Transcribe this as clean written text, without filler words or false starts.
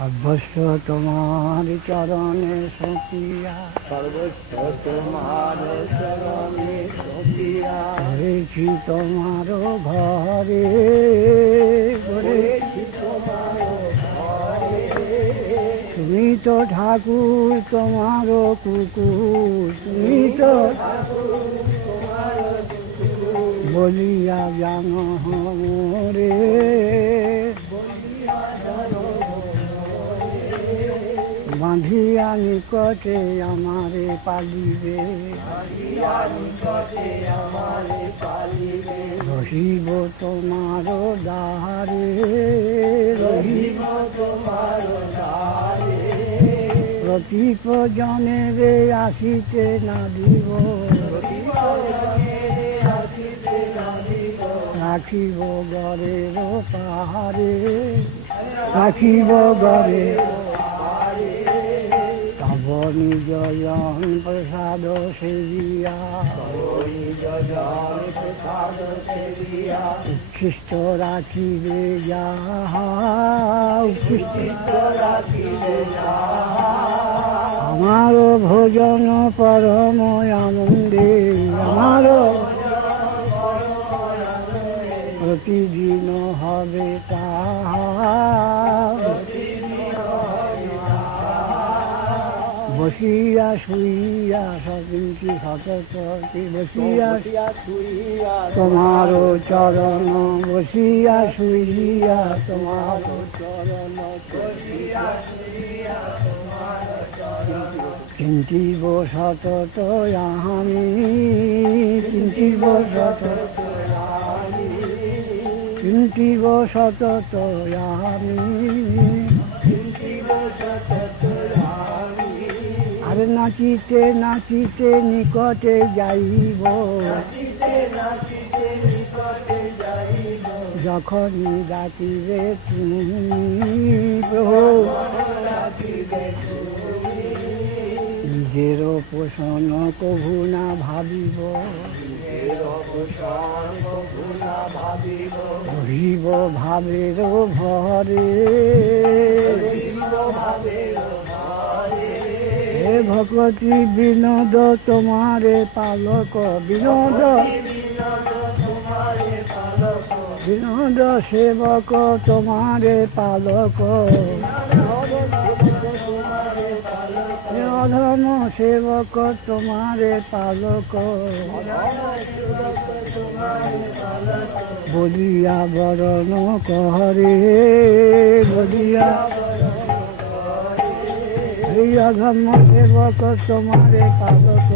সর্বস্ব তোমার চরণে সপিয়া, সর্বস্ব তোমার চরণে সপিয়া, হয়েছি তোমার ঘরে, করেছি তোমার ঘরে। তুমি তো ঠাকুর তোমার কুকুর, তুমি তো বলিয়া জানো রে, বাঁধিয়া নিকটে আমারে পালিবে, রহিব তোমার দ্বারে, রহিব তোমার দ্বারে, প্রতীপ জনে রে আসিতে না দিব, রাখিব গড়ের পাহাড়ে, রাখিব গড়ের তব নিজ জন প্রসাদ সেবিয়া, উচ্ছিষ্ট রাখিবে যাহা, উচ্ছিষ্ট আমার ভোজন পরম আনন্দে, আমার প্রতিদিন হবে তাহা, বসিয়া শুইয়া সকিঞ্চি সততী, বসিয়া তোমার চরণ, বসিয়া শুইয়া তোমার চরণ, চিন্তিব সতত আমি, চিন্তিব সতত, চিন্তিব সতত আমি, আর নাচিতে নাচিতে নিকটে যাইব, যখনই ডাকিবে তুমি প্রভু, নিজের পোষণ কভু না ভাবিব, রহিব ভাবের ভরে, হে ভগতি বিনোদ তোমারে পালক, বিনোদ বিনোদ সেবক তোমারে পালক, অধম সেবক তোমারে পালক, বলিয়া বরণ করে, বলিয়া এই অধম সেবক তোমারে পালক,